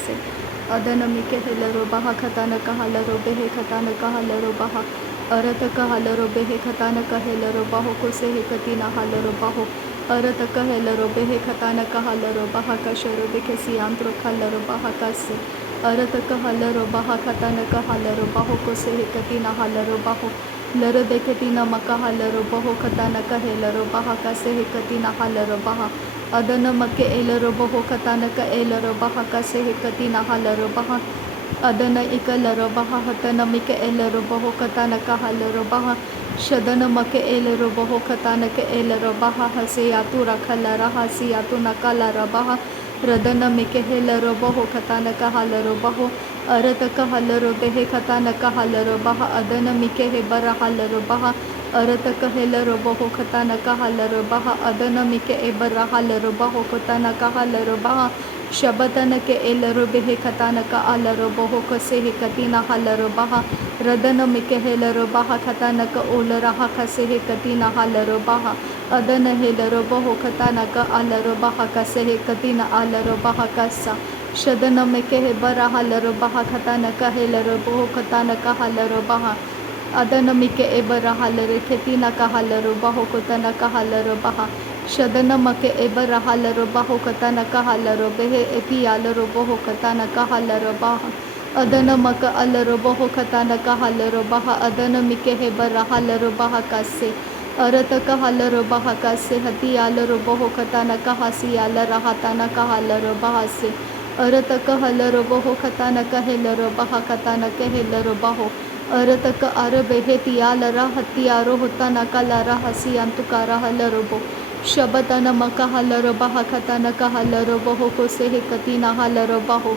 से अदनमी के हेलरो बहा खतान कहलरो बेहे खतान कहलरो बहा अरत कहलरो बेहे खतान कहेलरो बाहो को से हे कतीना हलरो बाहो अरत कहेलरो बेहे खतान कहलरो बहा कशरो बेके सियांत्रो खलरो बहा कसे अरत कहलरो बहा खतान कहलरो बाहो को से हे कतीना हलरो बाहो लर देखे तीना मका हलरो बहो खतान कहेलरो बहा कसे हे कतीना हलरो बहा अदन मके एलरो बहो खतान का एलरो बहा कसे हे कतीना हलरो बहा अदन इकलरो बहा हतन मिके एलरो बहो खतान का हलरो बहा शदन मके एलरो बहो खतान के एलरो बहा हसे यातु रखलरा हसी यातु नकलरा बहा रदन मिके हेलरो बहो खतान का हलरो बहो अरत का हलरो बेहे खतान का हलरो बहा अदन मिके हे बरा हलरो बहा अरत का हेलरो बहो खतान का हलरो बहा अदन मिके ए बरा हलरो बहो खतान का हलरो बहा शबतन के एलरो बेहे खतान का अलरो बहो कसे हे कतीना हलरो बहा रदन मिके हेलरो बहा खतान का ओलरा खसे हे कतीना हलरो बहा अदन हेलरो बहो खतान का अलरो बहा कसे हे कतीना अलरो बहा कसा शदन मिके हे बरा हलरो बहा खतान का हेलरो बहो खतान का हलरो बहा अदन मिके ए बरा हलरो खेतीना का हलरो बहो खतान का हलरो बहा शदन मके एबर हलरो बाहो कतान कहलरो बेहे एपी आलरो बहो कतान कहलरो बाहा अदन मक अलरो बहो कतान कहलरो बाहा अदन मिके हेबर हलरो बाहा कसे अरत कहलरो बाहा कसे हती आलरो बहो कतान कहसी आलरा हतान कहलरो बाहा से अरत कहलरो बहो कतान कहेलरो बाहा कतान कहेलरो बाहो अरत क अर बेहे तियालरा हतियारो होतान कलरा हसी अंतुकारा हलरो बो शबतन मका हलरो बहा खतान कहलरो बहो को से हे कतीना हलरो बहो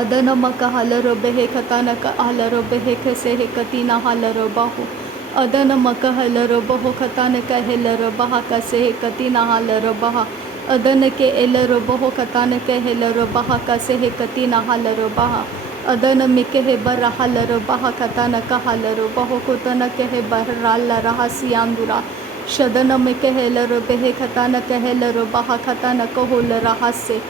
अदन मका हलरो बेहे खतान का हलरो बेहे खसे हे कतीना हलरो बहो अदन मका हलरो बहो खतान का हेलरो बहा कसे हे कतीना हलरो बहा अदन के एलरो बहो खतान के हेलरो बहा कसे हे कतीना हलरो बहा अदन मिके हे बर हलरो बहा खतान का हलरो बहो को तन के हे बहराल रहा सियांदुरा शदन में कहलरो बेहे खतान कहलरो बहा खतान कहोल रहा से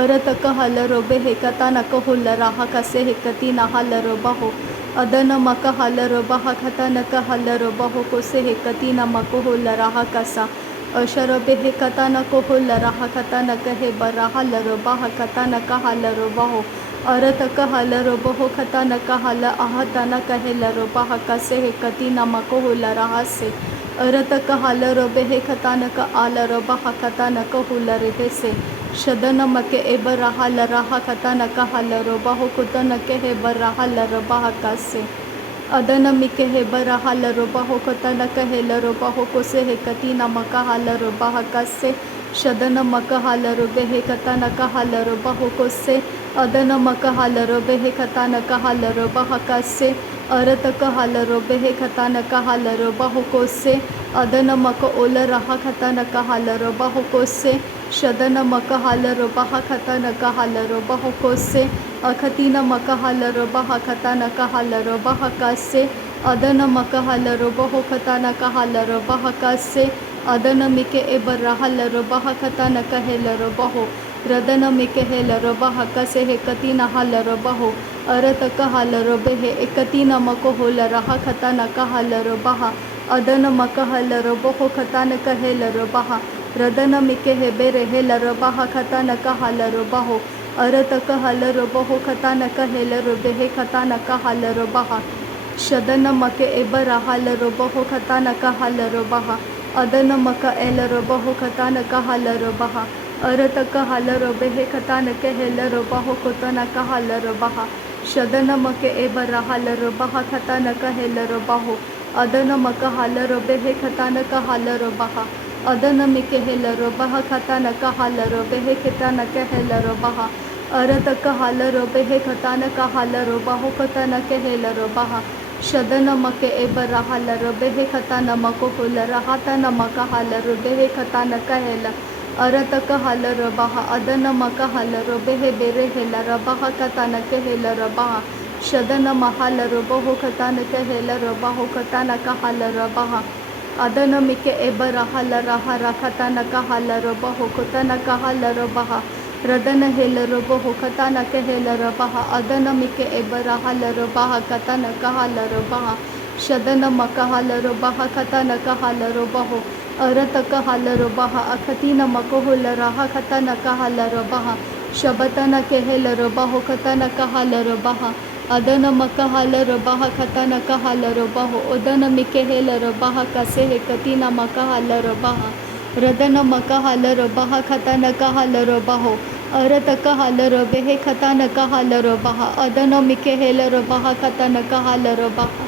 अरत कहलरो बेहे खतान कहोल रहा कसे हे कतीना हलरो बहो अदन मक हलरो बहा खतान कहलरो बहो को से हे कतीना मकोहोल रहा कसा अशर बेहे खतान कहोल रहा खतान कहे बरा हलरो बहा खतान कहलरो बहो अरत कहलरो बहो खतान कहल आहतान कहलरो बहा कसे हे कतीना मकोहोल रहा से अरत कहलरो बेहे खतान का आलरो बहा खतान कहुल रहे से शदन मके एबर हल रहा खतान कहलरो बहो कुतन के हे बर हलरो बहा कसे अदन मिके हे बर हलरो बहो खतान कहलरो बहो को से हे कतीना मका हलरो बहा कसे शदन मक हलरो बेहे खतान कहलरो बहो को से अदन मक हलरो बेहे खतान कहलरो बहा कसे अरत कहलरो बेहे खतान कहलरो बहो को से अदन मक ओल रहा खतान कहलरो बहो को से शदन मक हलरो बहा खतान कहलरो बहो को से अखतीन मक हलरो बहा खतान कहलरो बहा कसे अदन मक हलरो बहो खतान कहलरो बहा कसे अदन मिके एबर हलरो बहा खतान कहेलरो बहो रदन मिके हेलरो बहा कसे हे कतीना हलरो बहो अरत कहलरो बेहे एकतीना मको होल रहा खतान कहलरो बहा अदन मक हलरो बहो खतान कहेलरो बहा रदन मिके हे बेरे हेलरो बहा खतान कहलरो बहो अरत कहलरो बहो खतान कहेलरो बेहे खतान कहलरो बहा शदन मके एबर हलरो बहो खतान कहलरो बहा अदन मक एलरो बहो खतान कहलरो बहा अरत कहलरो बेहे खतान कहेलरो बहो कुतन कहलरो बहा शदन मके एबर हलरो बहा खतान कहेलरो बहो अदन मक हलरो बेहे खतान कहलरो बहा अदन मिके हेलरो बहा खतान कहलरो बेहे खतान कहेलरो बहा अरत कहलरो बेहे खतान कहलरो बहो खतान कहेलरो बहा शदन मके एबर हलरो बेहे खतान मको होल रहतान मक हलरो बेहे खतान कहेल अरत कहलरो बहा अदन मक हलरो बेहे बेरे हेलरो बहा खतान कहेलरो बहा शदन महलरो बहो खतान कहेलरो बहो खतान कहलरो बहा अदन मिके एबर हलरो हरा खतान कहलरो बहो खतान कहलरो बहा रदन हेलर बहो खताना के हेलर बहा अदन मिके एबरा हलर बहा कतन कहलर बहा शदन मकहलर बहा खतन कहलर बहो अरत कहलर बहा अखतीन मकोहल रहा खतन कहलर बहा शबतन के हेलर बहो खतन कहलर बहा अदन मकहलर बहा खतन कहलर बहो उदन मिके हेलर बहा कसे हे कतीना मकहलर बहा रदन मकहलर बहा खतन कहलर बहो अरत कहलर बेहे खतन कहलर बहा अदन मिके हेलर बहा खतन कहलर बहा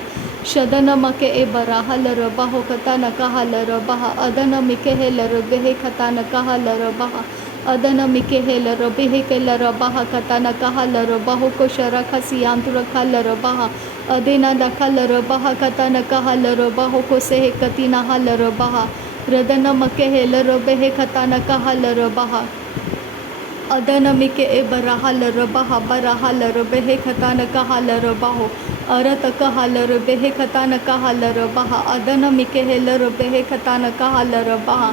शदन मके एबरा हलर बहो खतन कहलर बहा अदन मिके हेलर बेहे खतन कहलर बहा अदन मिके हेलर बेहे केलर बहा खतन कहलर बहो को शर खसियांतुर खलर बहा अदिना दखलर बहा खतन कहलर बहो को से कतिना हलर बहा रदन मके हेलर बेहे खतन कहलर बहा अदन मिके एबरा हलर बहा बरा हलर बेहे खतन कहलर बहो अरत कहलर बेहे खतन कहलर बहा अदन मिके हेलर बेहे खतन कहलर बहा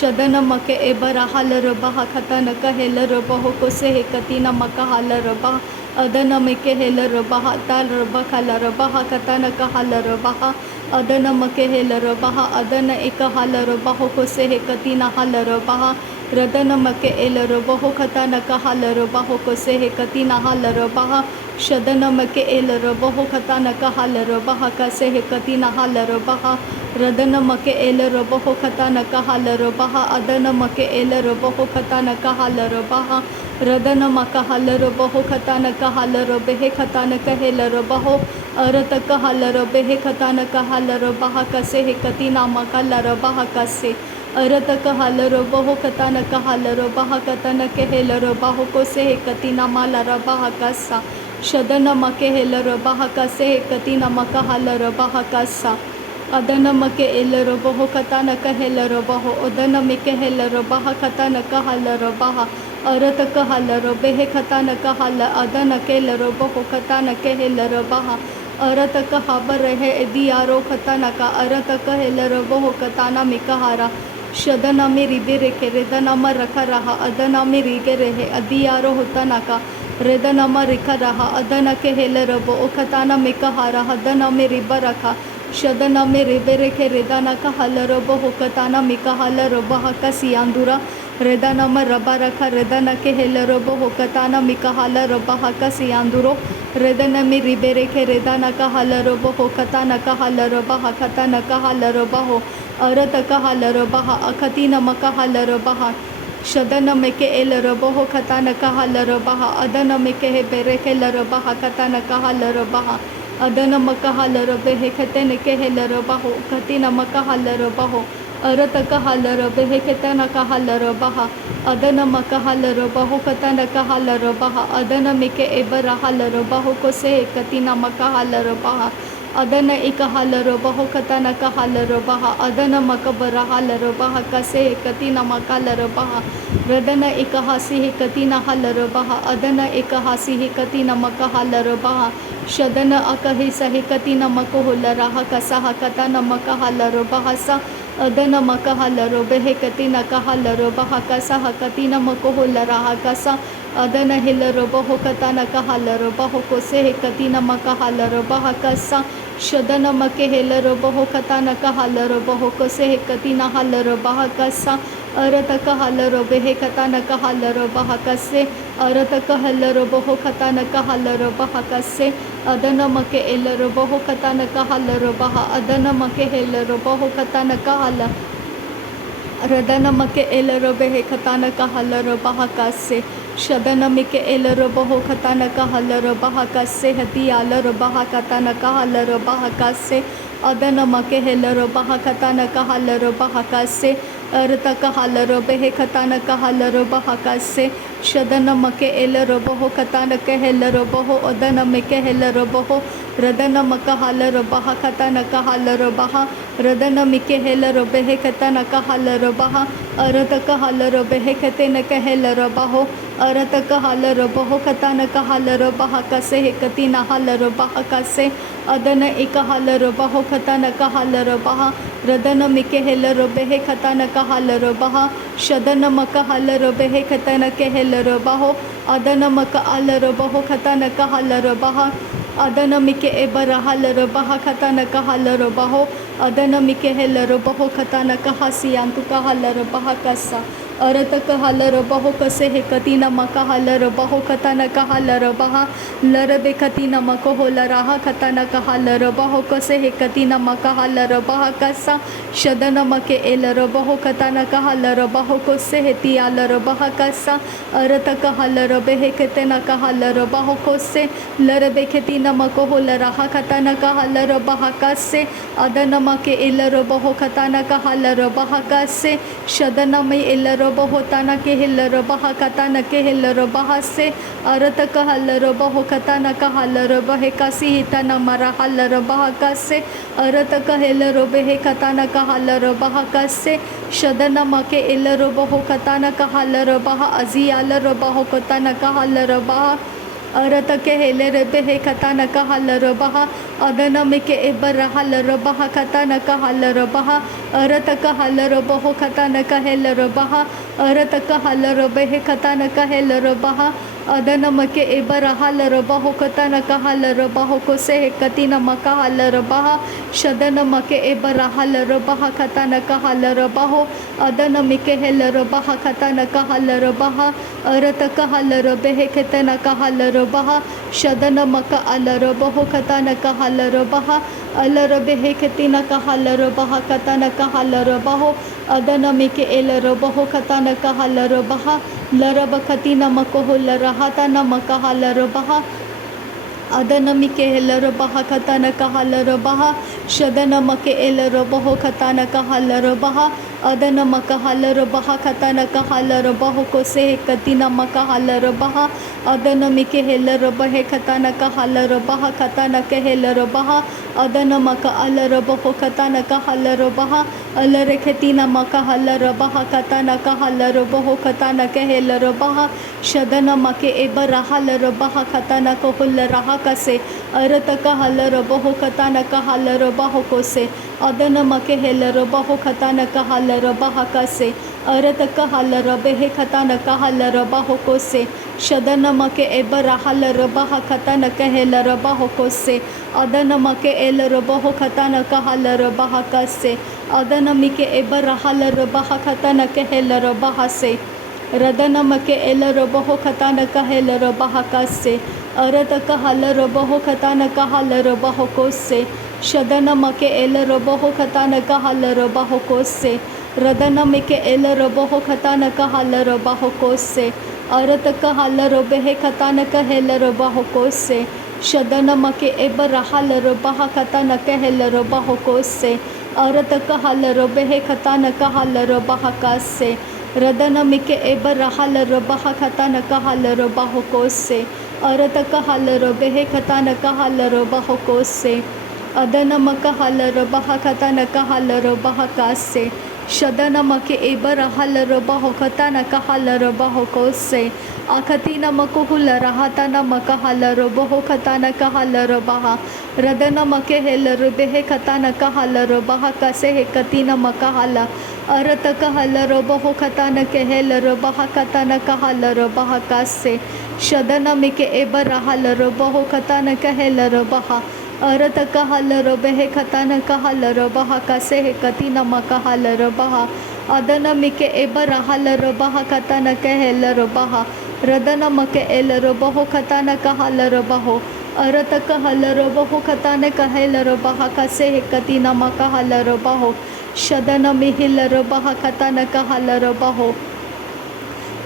शदन मके एबरा हलर बहा खतन कहेलर बहो को से कतिन मकहलर बहा अदन मिके हेलर बहा तालर बखलर बहा खतन कहलर बहा अदन मके हेलर बहा अदन एक हलर बहो को से कतिन हलर बहा रदन मके एलर बहो खतन कहलर बहो को से कतिन हलर बहा शदन मके एलर बहो खतन कहलर बहा कसे कतिन हलर बहा रदन मके एलर बहो खतन कहलर बहा अदन मके एलर बहो खतन कहलर बहा रदन मकहलर बहो खतन कहलर बेहे खतन कहेलर बहो अरत कहलर बेहे खतन कहलर बहा कसे कतिना मकलर बहा कसे अरत कहलर बहो खतन कहलर बहा कतन कहेलर बहो को से कतिना मालर बहा कसा शदन मके हेलर बहा कसे कतिना मकहलर बहा कसा अदन मके एलर बहो खतन कहेलर बहो उदन मिके हेलर बहा खतन कहलर बहा अरत कहलर बेहे खतन कहल अदन केलर बहो खतन कहेलर बहा अरत कहाबर है दियारो खतन का अरत कहेलर बहो कताना मिकहारा शदन मेरी बेरे के रेदना म रखा रहा अदना मेरी के रहे अदियारो होता का रेदना म रिखा रहा अदन के हेलर बो खताना मिकहारा अदना मेरी बरखा शदन मेरे बेरे के रेदाना का हलर बहो कताना मिकहलर बहा कसियांदुरा रेदाना म रबा रखा रेदना के हेलर बहो कताना मिकहलर बहा कसियांदुरो रेदन मेरी बेरे के रेदाना का हलर बहो कताना का हलर बहा कताना का हलर बहो अरत कहलर बहा अखतीन मकहलर बहा शदन मिके एलर बहो खतन कहलर बहा अदन मिके बेरे केलर बहा कतन कहलर बहा अदन मकहलर बेहे खतन केलर बहो खतिन मकहलर बहो अरत कहलर बेहे खतन कहलर बहा अदन मकहलर बहो खतन कहलर बहा अदन मिके एबरा हलर बहो को से कतिन मकहलर बहा अदन एक हलर बहो खतन कहलर बहा अदन मकबर हलर बहा कसे कतिन मकलर बहा रदन एक हासी कतिन हलर बहा अदन एक हासी कतिन मकहलर बहा शदन अकहि सहि कतिन मकोहल रहा कसह कतन मकहलर बहा सा अदन मकहलर बेहे कतिन कहलर बहा कसह कतिन मकोहल रहा कसा अदन हिलर बहो कतन कहलर बहो को से कतिन मकहलर बहा कसा शदन मके हेलर बहो कतन कहलर बहो को से कतिन हलर बहा कसा अरत कहलर बेहे कतन कहलर बहा कसे अरत कहलर बहो कतन कहलर बहा कसे अदन मके एलर बहो कतन कहलर बहा अदन मके हेलर बहो कतन कहल रदन मके एलर बेहे कतन कहलर बहा कसे शदन मिके एलर बहो खतन कहलर बहा कसे हतियालर बहा कतन कहलर बहा कसे अदन मके हेलर बहा कतन कहलर बहा कसे अरत कहलर बेहे खतन कहलर बहा कसे शदन मके एलर बहो कतन कहेलर बहो अदन मिके हेलर बहो रदन मकहलर बहा खतन कहलर बहा रदन मिके हेलर बेहे खतन कहलर बहा अरत कहलर बेहे खतन कहेलर बहो अरत कहलर बहो कतान कहलर बहा कसे हे कतीना हलर बहा कसे अदन एक हलर बहो कतान कहलर बहा रदन मिके हेलर बेहे कतान कहलर बहा शदन मक हलर बेहे कतन के हेलर बहो अदन मक अलर बहो कतान कहलर बहा अदन मिके एबर हलर बहा कतान कहलर बहो अदन मिके हेलर बहो कतान कहसियांतु कहलर बहा कसा अरत कहलर बहो कसे हे कतीन मका हलर बहो कतान कहलर बहा लर बे कतीन मको होलर हा कतान कहलर बहो कसे हे कतीन मका हलर बहा कसा शदन मके एलर बहो कतान कहलर बहो कोसे हे तियालर बहा कसा अरत कहलर बेहे कतेन कहलर बहो कोसे लर बे कतीन मको होलर हा कतान कहलर बहा कसे अदन मके एलर बहो कतान कहलर बहा कसे शदन में एलर बहो ताना के हेलर बहा कतान के हेलर बहा से अरत कहलर बहो कतान कहलर बहे कासी हिताना मरा हलर बहा कसे अरत कहेलर बेहे कतान कहलर बहा कसे शदन मके एलर बहो कतान कहलर बहा अजियालर बहो कतान कहलर बहा अरत के हेलर बेहे कतान कहलर बहा अदन मिके एबर हलर बहा कतान कहलर बहा अरत कहलर बहो कतान कहेलर बहा अरत कहलर बेहे कतान कहेलर बहा अदन मके एबर हलर बहो कतान कहलर बहो कोसे हे कतीन मका हलर बहा शदन मके एबर हलर बहा कतान कहलर बहो अदन मिके हेलर बहा कतान कहलर बहा अरत कहलर बेहे कतन कहलर बहा शदन मका अलर बहो कतान कहलर बहा अलर बेहे कतीन कहलर बहा कतान कहलर बहो अदन मिके एलर बहो कतान कहलर बहा लरब कतीन मको होलर हातान मका हलर बहा अदन मिके हेलर बहा कतान कहलर बहा शदन मके एलर बहो कतान कहलर बहा अदन मका हलर बहा कतान कहलर बहो कोसे हे कतीन मका हलर बहा अदन मिके हेलर बहे कतान कहलर बहा कतान के हेलर बहा अदन मका अलर बहो कतान कहलर बहा अलर कतीन मका हलर बहा कतान कहलर बहो कतान के हेलर बहा शदन मके एबर हलर बहा कतान को हुलर कसे अरत कहलर बहो कतान कहलर बहो कोसे अदन मके हेलर बहो कतान कहलर बहा कसे अरत कहलर बेहे कतान कहलर बहो कोसे शदन मके एबर हलर बहा कतान कहेलर बहो कोसे अदन मके एलर बहो कतान कहलर बहा कसे अदन मिके एबर हलर बहा कतान कहेलर बहा से रदन मके एलर बहो कतान कहेलर बहा कसे अरत कहलर बहो कतान कहलर बहो कोसे शदन मके एलर बहो कतान कहलर बहो कोसे रदन मिके एलर बहो कतान कहलर बहो कोसे अरत कहलर बेहे कतान कहेलर बहो कोसे शदन मके एबर हलर बहा कतान कहेलर बहो कोसे अरत कहलर बेहे कतान कहलर बहा कसे रदन मिके एबर हलर बहा कतान कहलर बहो कोसे अरत कहलर बेहे कतान कहलर बहो कोसे अदन मक हलर बहा कतान कहलर बहा कासे शदन मके एबर हलर बहो कतान कहलर बहो कोसे आखतीन मको हुलर हातान मक हलर बहो कतान कहलर बहा रदन मके हेलर बेहे कतान कहलर बहा कसे हे कतीन मक हला अरत कहलर बहो कतान के हेलर बहा कतान कहलर बहा कासे शदन मिके एबर हलर बहो कतान कहेलर बहा अरत कहलर बेहे कतान कहलर बहा कसे हे कतीन मक हलर बहा अदन मिके एबर हलर बहा कतान कहेलर बहा रदन मके एलर बहो कतान कहलर बहो अरत कहलर बहो कतान कहेलर बहा कसे हे कतीन मक हलर बहो शदन मिहिलर बहा कतान कहलर बहो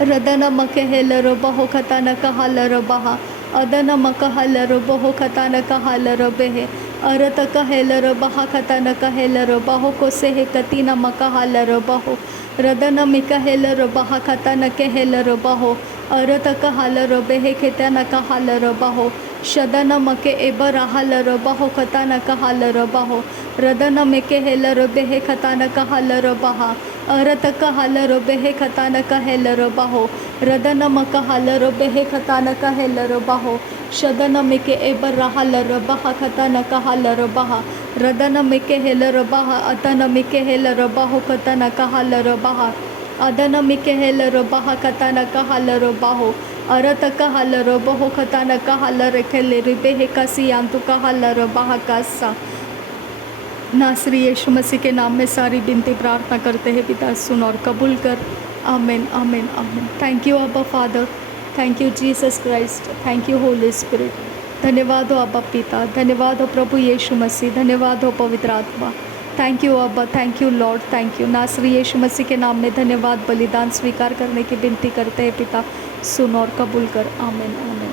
रदन मके हेलर बहो कतान कहलर बहा अदन मक हलर बहो कतान कहलर बेहे अरत कहेलर बहा कतान कहेलर बहो कोसे हे कतीन मक हलर बहो रदन मिक हेलर बहा कतान कहेलर बहो अरत कहलर बेहे कतान कहलर बहो शदन मके एबर हलर बहो कतान कहलर बहो रदन मिके हेलर बेहे कतान कहलर बहा अरत कहल रो बेहे खतान कहल रो बाहो रदन कहल रो बेहे खतान कहल रो बाहो शदन मिके एबर रहल रो बहा खतान कहल रो बहा रदन मिके हेल रो बहा अतन मिके हेल रो बाहो खतान कहल रो बहा अदन मिके हेल रो बहा खतान कहल रो बाहो अरत कहल रो बहो खतान कहल रखेले रिबेहे कसियांतु कहल रो बहा कसा। नासरी यीशु मसीह के नाम में सारी विनती प्रार्थना करते हैं पिता, सुन और कबूल कर। आमीन आमीन आमीन। थैंक यू अब्बा father, thank you Jesus Christ, thank you Holy spirit. धन्यवाद हो अब्बा पिता, धन्यवाद हो प्रभु यीशु मसीह, धन्यवाद हो पवित्र आत्मा। थैंक यू अब्बा, thank you Lord, thank you. नासरी यीशु मसीह के नाम में धन्यवाद, बलिदान स्वीकार करने की विनती करते हैं पिता, सुन और कबूल कर। आमीन आमीन।